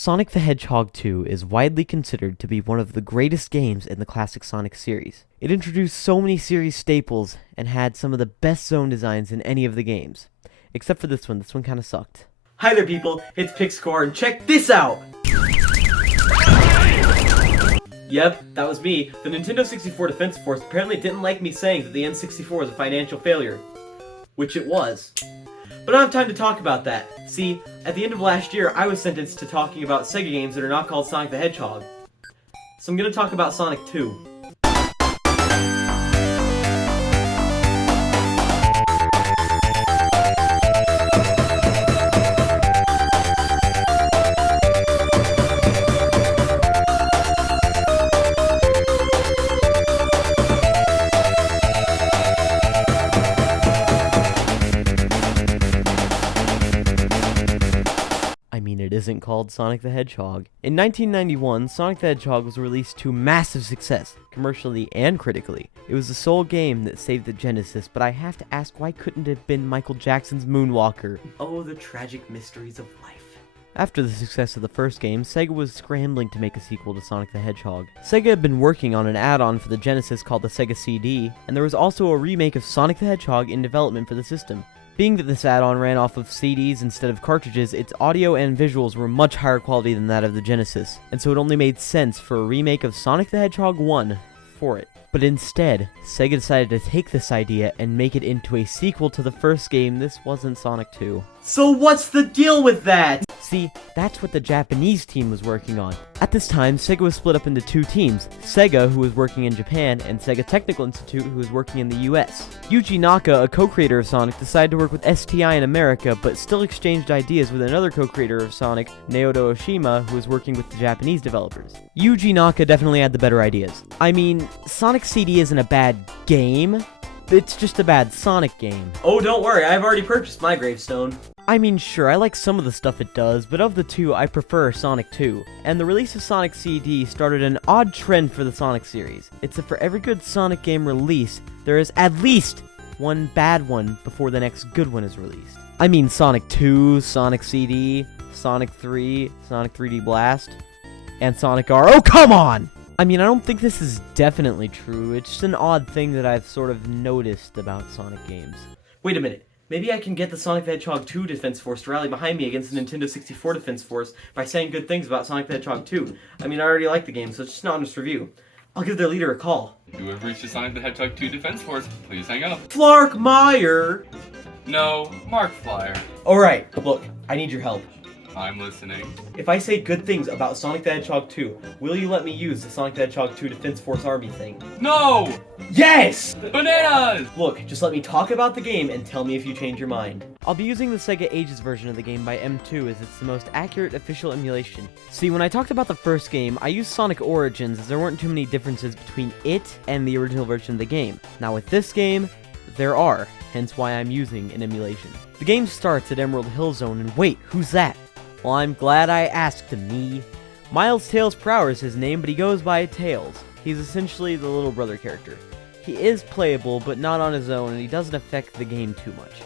Sonic the Hedgehog 2 is widely considered to be one of the greatest games in the classic Sonic series. It introduced so many series staples and had some of the best zone designs in any of the games. Except for this one kinda sucked. Hi there people, it's Pyxcore and check this out! Yep, that was me. The Nintendo 64 Defense Force apparently didn't like me saying that the N64 was a financial failure. Which it was. But I don't have time to talk about that. See, at the end of last year, I was sentenced to talking about Sega games that are not called Sonic the Hedgehog. So I'm gonna talk about Sonic 2. It isn't called Sonic the Hedgehog. In 1991, Sonic the Hedgehog was released to massive success, commercially and critically. It was the sole game that saved the Genesis, but I have to ask, why couldn't it have been Michael Jackson's Moonwalker? Oh, the tragic mysteries of life. After the success of the first game, Sega was scrambling to make a sequel to Sonic the Hedgehog. Sega had been working on an add-on for the Genesis called the Sega CD, and there was also a remake of Sonic the Hedgehog in development for the system. Being that this add-on ran off of CDs instead of cartridges, its audio and visuals were much higher quality than that of the Genesis, and so it only made sense for a remake of Sonic the Hedgehog 1 for it. But instead, Sega decided to take this idea and make it into a sequel to the first game. This wasn't Sonic 2. So what's the deal with that? See, that's what the Japanese team was working on. At this time, Sega was split up into two teams, Sega, who was working in Japan, and Sega Technical Institute, who was working in the US. Yuji Naka, a co-creator of Sonic, decided to work with STI in America, but still exchanged ideas with another co-creator of Sonic, Naoto Oshima, who was working with the Japanese developers. Yuji Naka definitely had the better ideas. I mean, Sonic CD isn't a bad game, it's just a bad Sonic game. Oh, don't worry, I've already purchased my gravestone. I mean, sure, I like some of the stuff it does, but of the two, I prefer Sonic 2. And the release of Sonic CD started an odd trend for the Sonic series. It's that for every good Sonic game release, there is at least one bad one before the next good one is released. I mean Sonic 2, Sonic CD, Sonic 3, Sonic 3D Blast, and Sonic R. Oh, come on! I mean, I don't think this is definitely true, it's just an odd thing that I've sort of noticed about Sonic games. Wait a minute. Maybe I can get the Sonic the Hedgehog 2 Defense Force to rally behind me against the Nintendo 64 Defense Force by saying good things about Sonic the Hedgehog 2. I mean, I already like the game, so it's just an honest review. I'll give their leader a call. You have reached the Sonic the Hedgehog 2 Defense Force. Please hang up. Flark Meyer! No, Mark Flyer. Alright, look, I need your help. I'm listening. If I say good things about Sonic the Hedgehog 2, will you let me use the Sonic the Hedgehog 2 Defense Force Army thing? No! Yes! Bananas! Look, just let me talk about the game and tell me if you change your mind. I'll be using the Sega Ages version of the game by M2 as it's the most accurate official emulation. See, when I talked about the first game, I used Sonic Origins as there weren't too many differences between it and the original version of the game. Now with this game, there are, hence why I'm using an emulation. The game starts at Emerald Hill Zone, and wait, who's that? Well, I'm glad I asked me. Miles Tails Prower is his name, but he goes by Tails. He's essentially the little brother character. He is playable, but not on his own, and he doesn't affect the game too much.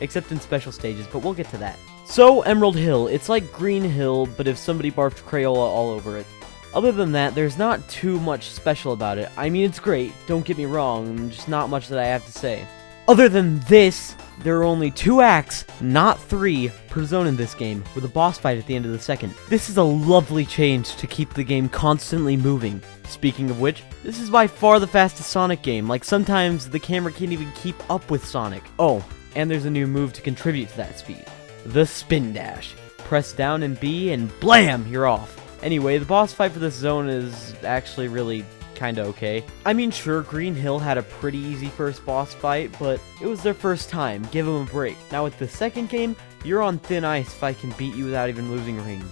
Except in special stages, but we'll get to that. So, Emerald Hill, it's like Green Hill, but if somebody barfed Crayola all over it. Other than that, there's not too much special about it. I mean, it's great, don't get me wrong, just not much that I have to say. Other than this, there are only 2 acts, not 3, per zone in this game, with a boss fight at the end of the second. This is a lovely change to keep the game constantly moving. Speaking of which, this is by far the fastest Sonic game, like sometimes the camera can't even keep up with Sonic. Oh, and there's a new move to contribute to that speed. The Spin Dash. Press down and B and blam, you're off. Anyway, the boss fight for this zone is actually really kinda okay. I mean, sure, Green Hill had a pretty easy first boss fight, but it was their first time, give them a break. Now with the second game, you're on thin ice if I can beat you without even losing rings.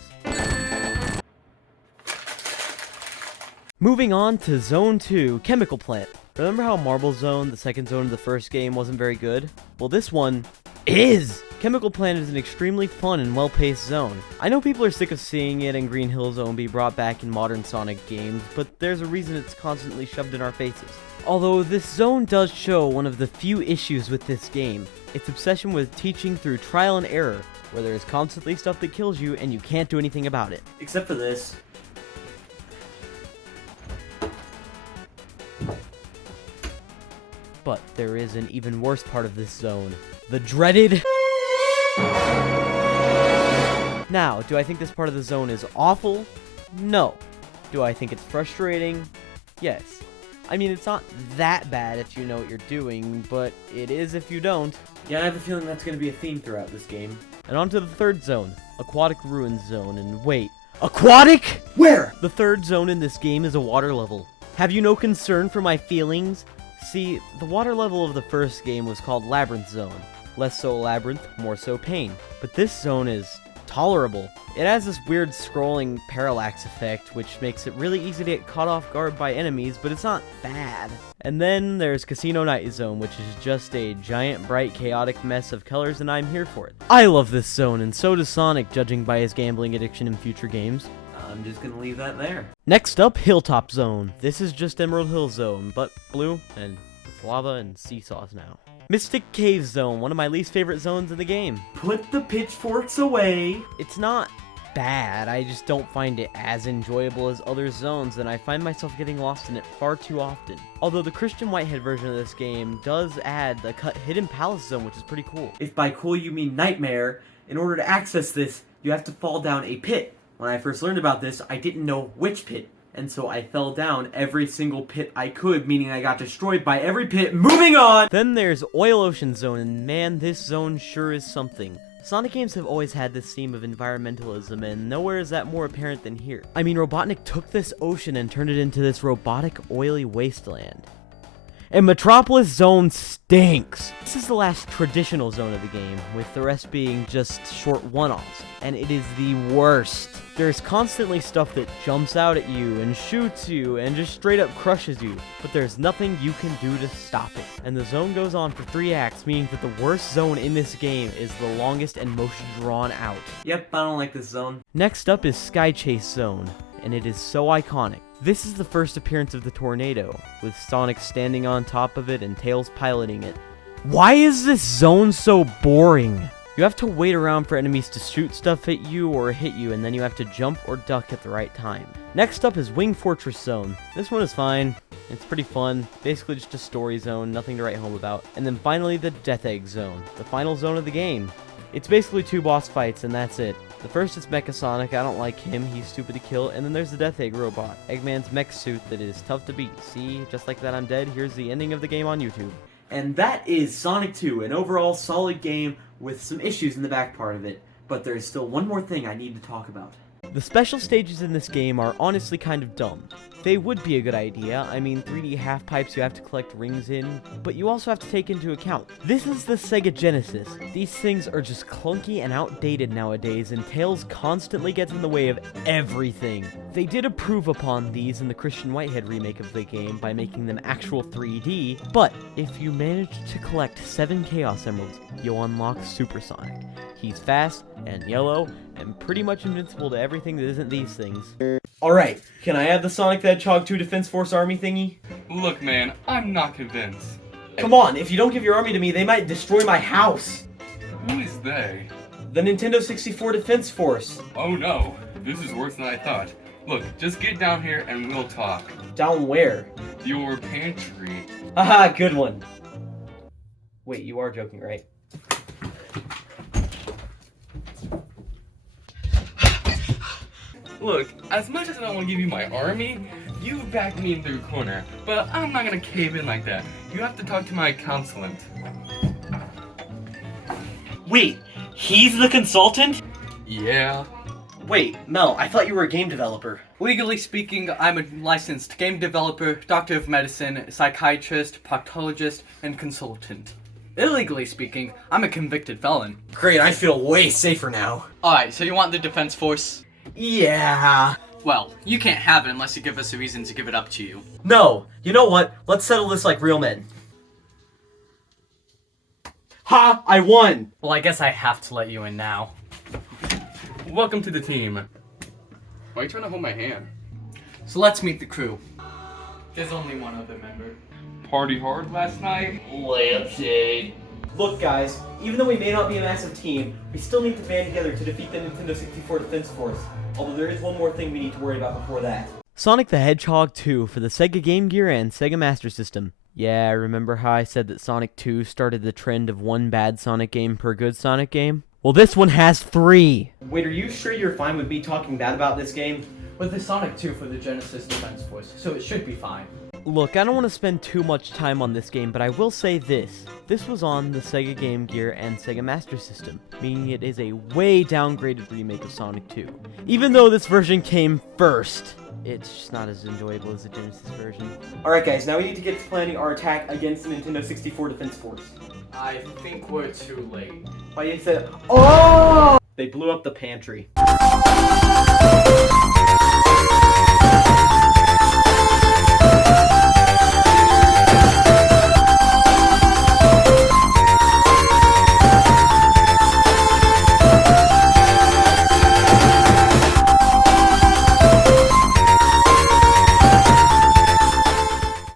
Moving on to Zone 2, Chemical Plant. Remember how Marble Zone, the second zone of the first game, wasn't very good? Well, this one is Chemical Planet is an extremely fun and well-paced zone. I know people are sick of seeing it and Green Hill Zone be brought back in modern Sonic games, but there's a reason it's constantly shoved in our faces. Although this zone does show one of the few issues with this game, its obsession with teaching through trial and error, where there is constantly stuff that kills you and you can't do anything about it. Except for this. But there is an even worse part of this zone. The dreaded... Now, do I think this part of the zone is awful? No. Do I think it's frustrating? Yes. I mean, it's not that bad if you know what you're doing, but it is if you don't. Yeah, I have a feeling that's going to be a theme throughout this game. And on to the third zone, Aquatic Ruins Zone, and wait, Aquatic? Where? The third zone in this game is a water level. Have you no concern for my feelings? See, the water level of the first game was called Labyrinth Zone. Less so Labyrinth, more so Pain. But this zone is tolerable. It has this weird scrolling parallax effect, which makes it really easy to get caught off guard by enemies, but it's not bad. And then there's Casino Night Zone, which is just a giant, bright, chaotic mess of colors, and I'm here for it. I love this zone, and so does Sonic, judging by his gambling addiction in future games. I'm just gonna leave that there. Next up, Hilltop Zone. This is just Emerald Hill Zone, but blue, and it's lava and seesaws now. Mystic Cave Zone, one of my least favorite zones in the game. Put the pitchforks away. It's not bad, I just don't find it as enjoyable as other zones, and I find myself getting lost in it far too often. Although the Christian Whitehead version of this game does add the cut Hidden Palace Zone, which is pretty cool. If by cool you mean nightmare, in order to access this, you have to fall down a pit. When I first learned about this, I didn't know which pit, and so I fell down every single pit I could, meaning I got destroyed by every pit. Moving on! Then there's Oil Ocean Zone, and man, this zone sure is something. Sonic games have always had this theme of environmentalism, and nowhere is that more apparent than here. I mean, Robotnik took this ocean and turned it into this robotic, oily wasteland. And Metropolis Zone stinks! This is the last traditional zone of the game, with the rest being just short one-offs, and it is the worst. There's constantly stuff that jumps out at you and shoots you and just straight up crushes you, but there's nothing you can do to stop it. And the zone goes on for 3 acts, meaning that the worst zone in this game is the longest and most drawn out. Yep, I don't like this zone. Next up is Sky Chase Zone, and it is so iconic. This is the first appearance of the tornado, with Sonic standing on top of it and Tails piloting it. Why is this zone so boring? You have to wait around for enemies to shoot stuff at you or hit you, and then you have to jump or duck at the right time. Next up is Wing Fortress Zone. This one is fine. It's pretty fun. Basically just a story zone, nothing to write home about. And then finally the Death Egg Zone, the final zone of the game. It's basically 2 boss fights, and that's it. The first is Mecha Sonic, I don't like him, he's stupid to kill, and then there's the Death Egg robot, Eggman's mech suit that is tough to beat. See, just like that I'm dead, here's the ending of the game on YouTube. And that is Sonic 2, an overall solid game with some issues in the back part of it. But there's still one more thing I need to talk about. The special stages in this game are honestly kind of dumb. They would be a good idea, I mean 3D half-pipes you have to collect rings in, but you also have to take into account. This is the Sega Genesis. These things are just clunky and outdated nowadays, and Tails constantly gets in the way of everything. They did improve upon these in the Christian Whitehead remake of the game by making them actual 3D, but if you manage to collect 7 Chaos Emeralds, you'll unlock Super Sonic. He's fast and yellow and pretty much invincible to everything that isn't these things. Alright, can I have the Sonic the Hedgehog 2 Defense Force army thingy? Look, man, I'm not convinced. Come on, if you don't give your army to me, they might destroy my house! Who is they? The Nintendo 64 Defense Force. Oh no, this is worse than I thought. Look, just get down here and we'll talk. Down where? Your pantry. Haha, good one. Wait, you are joking, right? Look, as much as I don't want to give you my army, you backed me into a corner. But I'm not gonna cave in like that. You have to talk to my consultant. Wait, he's the consultant? Yeah. Wait, Mel, I thought you were a game developer. Legally speaking, I'm a licensed game developer, doctor of medicine, psychiatrist, proctologist, and consultant. Illegally speaking, I'm a convicted felon. Great, I feel way safer now. Alright, so you want the defense force? Yeah. Well, you can't have it unless you give us a reason to give it up to you. No, you know what? Let's settle this like real men. Ha! I won! Well, I guess I have to let you in now. Welcome to the team. Why are you trying to hold my hand? So let's meet the crew. There's only one other member. Party hard last night? Lampshade. Look guys, even though we may not be a massive team, we still need to band together to defeat the Nintendo 64 Defense Force. Although there is one more thing we need to worry about before that. Sonic the Hedgehog 2 for the Sega Game Gear and Sega Master System. Yeah, remember how I said that Sonic 2 started the trend of one bad Sonic game per good Sonic game? Well, this one has 3! Wait, are you sure you're fine with me talking bad about this game? With the Sonic 2 for the Genesis Defense Force, so it should be fine. Look, I don't want to spend too much time on this game, but I will say this. This was on the Sega Game Gear and Sega Master System, meaning it is a way downgraded remake of Sonic 2. Even though this version came first, it's just not as enjoyable as the Genesis version. Alright guys, now we need to get to planning our attack against the Nintendo 64 Defense Force. I think we're too late. Why you said, oh! They blew up the pantry.